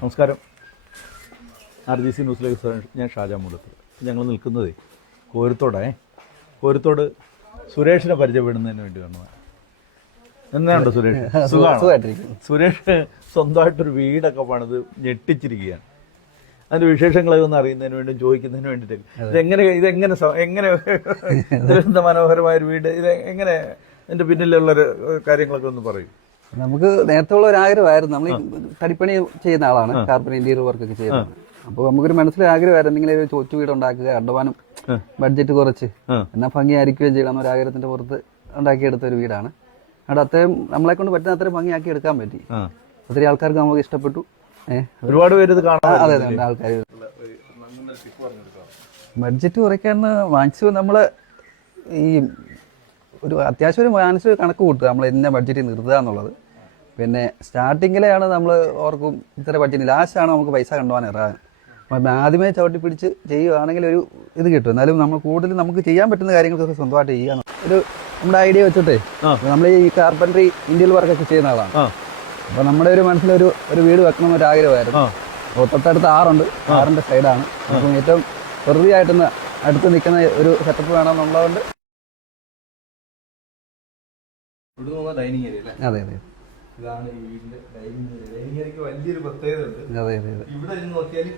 നമസ്കാരം. RGC ന്യൂസിലേക്ക് ഞാൻ ഷാജാൻ മൂലത്തിൽ. ഞങ്ങൾ നിൽക്കുന്നത് കോരുത്തോട് സുരേഷിനെ പരിചയപ്പെടുന്നതിന് വേണ്ടി വന്നത്. എന്നാണ് സുരേഷ്? സുഖമാണ്. സുരേഷ് സ്വന്തമായിട്ടൊരു വീടൊക്കെ പണിത് ഞെട്ടിച്ചിരിക്കുകയാണ്. അതിൻ്റെ വിശേഷങ്ങളൊക്കെ ഒന്ന് അറിയുന്നതിന് വേണ്ടി ചോദിക്കുന്നതിന് വേണ്ടിയിട്ട് ഇതെങ്ങനെ എന്താ മനോഹരമായൊരു വീട്, ഇത് എങ്ങനെ ഇതിൻ്റെ പിന്നിലുള്ള കാര്യങ്ങളൊക്കെ ഒന്ന് പറയും. നമുക്ക് നേരത്തെ ഉള്ള ഒരു ആഗ്രഹമായിരുന്നു. നമ്മൾ തടിപ്പണി ചെയ്യുന്ന ആളാണ്, കാർപ്പൻ ഇന്റീരിയർ വർക്കൊക്കെ ചെയ്യുന്നത്. അപ്പോൾ നമുക്കൊരു മനസ്സിലൊരു ആഗ്രഹമായിരുന്നു എന്തെങ്കിലും ഒരു ചോച്ചു വീട് ഉണ്ടാക്കുക, കണ്ടുപോകാനും ബഡ്ജറ്റ് കുറച്ച് എന്നാൽ ഭംഗിയായിരിക്കുകയും ചെയ്യണം എന്നൊരു ആഗ്രഹത്തിന്റെ പുറത്ത് ഉണ്ടാക്കിയെടുത്ത ഒരു വീടാണ്. അവിടെ അത്രയും നമ്മളെ കൊണ്ട് പറ്റുന്ന അത്രയും ഭംഗിയാക്കി എടുക്കാൻ പറ്റി. ഒത്തിരി ആൾക്കാർക്ക് നമുക്ക് ഇഷ്ടപ്പെട്ടു. ഒരുപാട് പേര് ഇത് കാണാൻ. അതെ അതെ, ആൾക്കാർ ബഡ്ജറ്റ് കുറയ്ക്കാന്ന് മാക്സിമം നമ്മള് ഈ ഒരു അത്യാവശ്യം ഒരു മനസ്സിൽ കണക്ക് കൂട്ടുക, നമ്മൾ എന്നെ ബഡ്ജറ്റ് നിർത്തുക എന്നുള്ളത്. പിന്നെ സ്റ്റാർട്ടിങ്ങിലെയാണ് നമ്മൾ ഓർക്കും ഇത്ര ബഡ്ജറ്റ്, ലാസ്റ്റാണ് നമുക്ക് പൈസ കണ്ടുപോകാൻ ഇറങ്ങാൻ. അപ്പം ആദ്യമേ ചവിട്ടി പിടിച്ച് ചെയ്യുകയാണെങ്കിൽ ഒരു ഇത് കിട്ടും. എന്നാലും നമ്മൾ കൂടുതൽ നമുക്ക് ചെയ്യാൻ പറ്റുന്ന കാര്യങ്ങൾക്കൊക്കെ സ്വന്തമായിട്ട് ചെയ്യാൻ ഒരു നമ്മുടെ ഐഡിയ വെച്ചിട്ടേ നമ്മൾ ഈ കാർപ്പൻട്രി ഇന്റീരിയർ വർക്കൊക്കെ ചെയ്യുന്ന ആളാണ്. അപ്പോൾ നമ്മുടെ ഒരു മനസ്സിലൊരു വീട് വെക്കണം ഒരു ആഗ്രഹമായിരുന്നു. അപ്പോൾ തൊട്ടടുത്ത് ആറുണ്ട്, ആറിൻ്റെ സൈഡാണ്. അപ്പം ഏറ്റവും വെറുതെ ആയിട്ടൊന്ന് അടുത്ത് നിൽക്കുന്ന ഒരു സെറ്റപ്പ് വേണമെന്നുള്ളതുകൊണ്ട്. അതെ അതെ, ഇതാണ് ഈ വീടിന്റെ ഡൈനിങ് ഏരിയക്ക് വലിയൊരു പ്രത്യേകത ഉണ്ട്. അതെ അതെ അതെ, ഇവിടെ നോക്കിയാൽ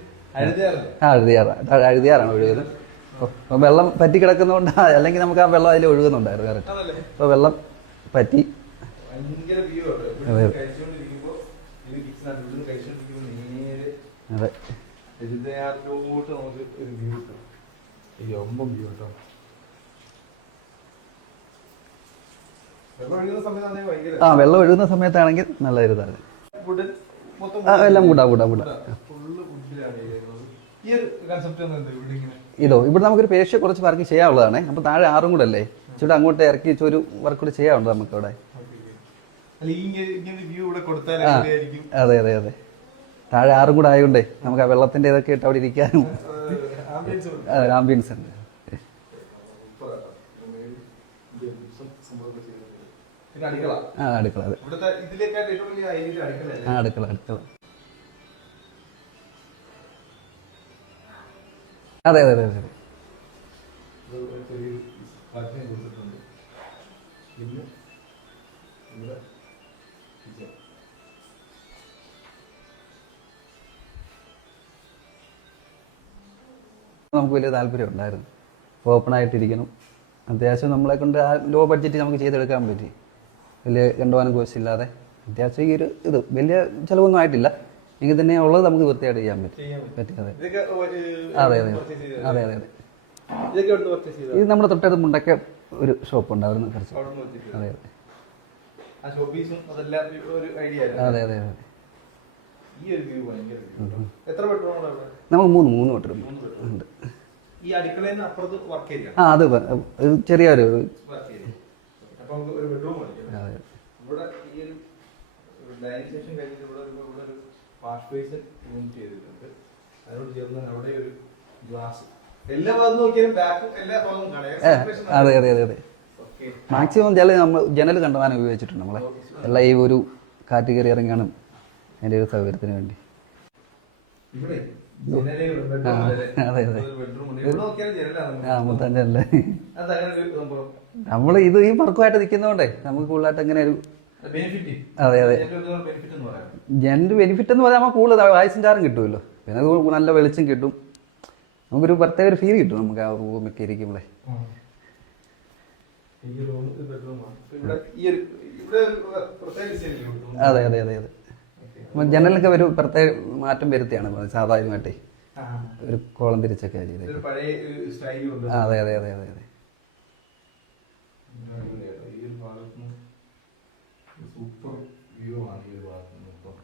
അഴുതിയാറാണ് ഒഴുകുന്നത്. അപ്പോൾ വെള്ളം പറ്റി കിടക്കുന്നതുകൊണ്ട്, അല്ലെങ്കിൽ നമുക്ക് ആ വെള്ളം അതിൽ ഒഴുകുന്നുണ്ടായിരുന്നു കറക്റ്റ്. അപ്പോൾ വെള്ളം പറ്റി ഭയങ്കര വ്യൂ ആണ്. കഴിച്ചുകൊണ്ടിരിക്കുമ്പോൾ ഇത് കിച്ചണാണ്, കഴിച്ചുകൊണ്ടിരിക്കുമ്പോൾ നേരെ അതെ എഴുതയാറിലോട്ട് നമുക്ക് ഒരു വ്യൂ കിട്ടും. ഈ ഒമ്പം വ്യൂ കേട്ടോ. വെള്ളം ഒഴുകുന്ന സമയത്താണെങ്കിൽ നല്ല ഇതാണ്. എല്ലാം കൂടാ. ഇതോ ഇവിടെ നമുക്കൊരു പേഷ്യ കുറച്ച് വർക്ക് ചെയ്യാനുള്ളതാണ്. അപ്പൊ താഴെ ആറും കൂടെ അല്ലേ, ഇവിടെ അങ്ങോട്ട് ഇറക്കി ഒരു വർക്ക് കൂടെ ചെയ്യാനുണ്ട് നമുക്ക് അവിടെ. അതെ അതെ അതെ, താഴെ ആറും കൂടെ ആയതുകൊണ്ടേ നമുക്ക് ആ വെള്ളത്തിന്റെ ഇതൊക്കെ ഇട്ട് അവിടെ ഇരിക്കാനും ആംബിയൻസ് ഉണ്ട്. അടുക്കള അടുക്കള അതെ അതെ അതെ അതെ. നമുക്ക് വലിയ താല്പര്യം ഉണ്ടായിരുന്നു, ഓപ്പൺ ആയിട്ടിരിക്കണം. അത്യാവശ്യം നമ്മളെ കൊണ്ട് ആ ലോ ബഡ്ജറ്റ് നമുക്ക് ചെയ്തെടുക്കാൻ പറ്റി, വലിയ കണ്ടുപോകാനും കോശമില്ലാതെ. അത്യാവശ്യം ഈ ഒരു ഇത് വലിയ ചിലവൊന്നും ആയിട്ടില്ല, എങ്കിൽ തന്നെ ഉള്ളത് നമുക്ക് വൃത്തിയായിട്ട് ചെയ്യാൻ പറ്റും. അതെ അതെ അതെ അതെ അതെ അതെ. ഇത് നമ്മുടെ തൊട്ടടുത്ത് മുണ്ടക്ക ഒരു ഷോപ്പ് ഉണ്ടായിരുന്നു കുറച്ച്. അതെ അതെ അതെ അതെ അതെ. നമുക്ക് മൂന്ന് ബെഡ്റൂം ഉണ്ട്. അത് ചെറിയൊരു അതെ അതെ അതെ അതെ. മാക്സിമം ജനൽ കണ്ടുപോകാൻ ഉപയോഗിച്ചിട്ടുണ്ട് നമ്മളെ. എല്ലാം ഈ ഒരു കാറ്റ് കയറി ഇറങ്ങാനും അതിൻ്റെ ഒരു സൗകര്യത്തിന് വേണ്ടി. അതെ അതെ, മുത്തഞ്ചല്ലേ. നമ്മൾ ഇത് ഈ വർക്കുമായിട്ട് നിൽക്കുന്നതുകൊണ്ടേ നമുക്ക് കൂടുതലായിട്ട് എങ്ങനെ ഒരു അതെ അതെ ജനറൽ ബെനിഫിറ്റ് എന്ന് പറയാൻ കൂടുതൽ വായിസും ചാറും കിട്ടുമല്ലോ. പിന്നെ അത് നല്ല വെളിച്ചം കിട്ടും, നമുക്കൊരു പ്രത്യേക ഒരു ഫീൽ കിട്ടും നമുക്ക് ആ റൂമൊക്കെ ഇരിക്കുമ്പോഴേ. അതെ അതെ അതെ അതെ. ജനലൊക്കെ ഒരു പ്രത്യേക മാറ്റം വരുത്തിയാണ് സാധാരണമായിട്ടേ, ഒരു കോളം തിരിച്ചൊക്കെ ചെയ്തത്. അതെ അതെ അതെ അതെ അതെ. സൂപ്പർ വ്യൂ ആണ് ഈ ഭാഗത്ത് മൊത്തം.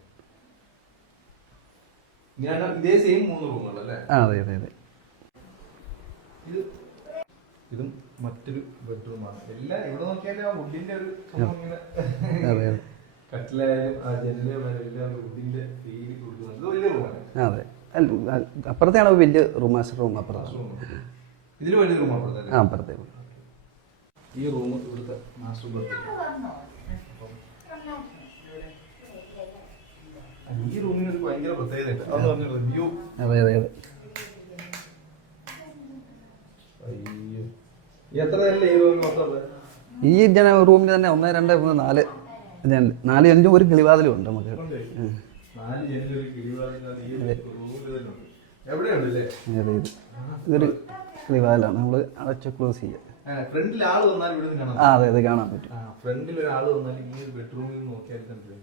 ഇതേ സെയിം 3 റൂമുകളല്ലേ? അതെ അതെ അതെ. ഇതും മറ്റൊരു ബെഡ്റൂമാണ്. എല്ലാം ഇവിടെ നോക്കിയാൽ ആ വുഡിന്റെ ഒരു കട്ടിലായാലും ആ ജനലും വുഡിന്റെ ഫീൽ കൊടുക്കുന്നത് വലിയ റൂമാണ്. അതെ, അപ്പുറത്തെയാണ് വലിയ റൂം, മാസ്റ്റർ റൂം അപ്പുറത്താണ്. ഇതിൽ വലിയ റൂം അപ്പുറത്തെ. അപ്പുറത്തെ ഈ റൂം ഇവിടുത്തെ മാസ്റ്റർ ബെഡ്റൂം. ഈ റൂമിന് ഒരു ഭയങ്കര പ്രത്യേകതയുണ്ട്. അതൊന്ന് പറഞ്ഞോളൂ. വ്യൂ. അതെ അതെ അതെ. അയ്യോ. എത്ര നിലയിലാ ഈ റൂമിൽ മൊത്തം ഉള്ളത്? ഈ റൂമിൽ തന്നെ 1, 2, 3, 4 ജനൽ, 4 ജനലും ഒരു കിളിവാതിലും ഉണ്ട് നമുക്ക്. 4 ജനലും ഒരു കിളിവാതിലും ഈ റൂമിൽ തന്നെ ഉണ്ട്. എവിടെയുണ്ട് അല്ലേ? ഇതൊരു കിളിവാതിലാണ്, നമ്മൾ അടച്ച് ക്ലോസ് ചെയ്യുക. ഫ്രണ്ടിൽ ആള് വന്നാൽ ഇവിടെ നിന്ന് കാണാം. അതെ അതെ കാണാൻ പറ്റും. ഫ്രണ്ടിൽ ഒരാൾ വന്നാൽ ഈ ഒരു ബെഡ്റൂമിൽ നിന്ന് നോക്കിയാൽ തന്നെ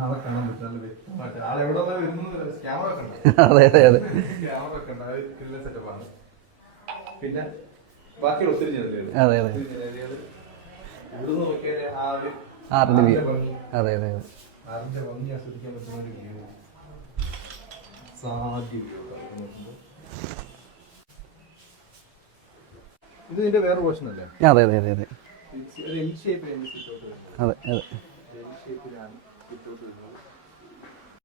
ആളെ കാണാൻ പറ്റും. നല്ല വ്യക്തമായിട്ട് ആൾ എവിടെ വരുന്നു. ക്യാമറ ഒക്കെ ഉണ്ട്. അതെ അതെ അതെ. ക്യാമറ ഒക്കെ ഉണ്ട്. അത് കിട്ടുന്ന സെറ്റപ്പാണ്. പിന്നെ ബാക്കിയുള്ള ഒത്തിരി ജനലുകൾ. അതെ അതെ. ഇവിടുന്ന് നോക്കിയാൽ ആ ഒരു ആറിന്റെ വ്യൂ. അതെ അതെ അതെ. ആറിന്റെ ഭംഗി ആസ്വദിക്കാൻ പറ്റുന്ന ഒരു വ്യൂ. സാധ്യ വ്യൂ. ഇത് ഇതിന്റെ വേറെ പോർഷൻ അല്ലേ? അതെ അതെ അതെ അതെ. എൽ ഷേപ്പ് അതെ അതെ. എൽ ഷേപ്പിലാണ്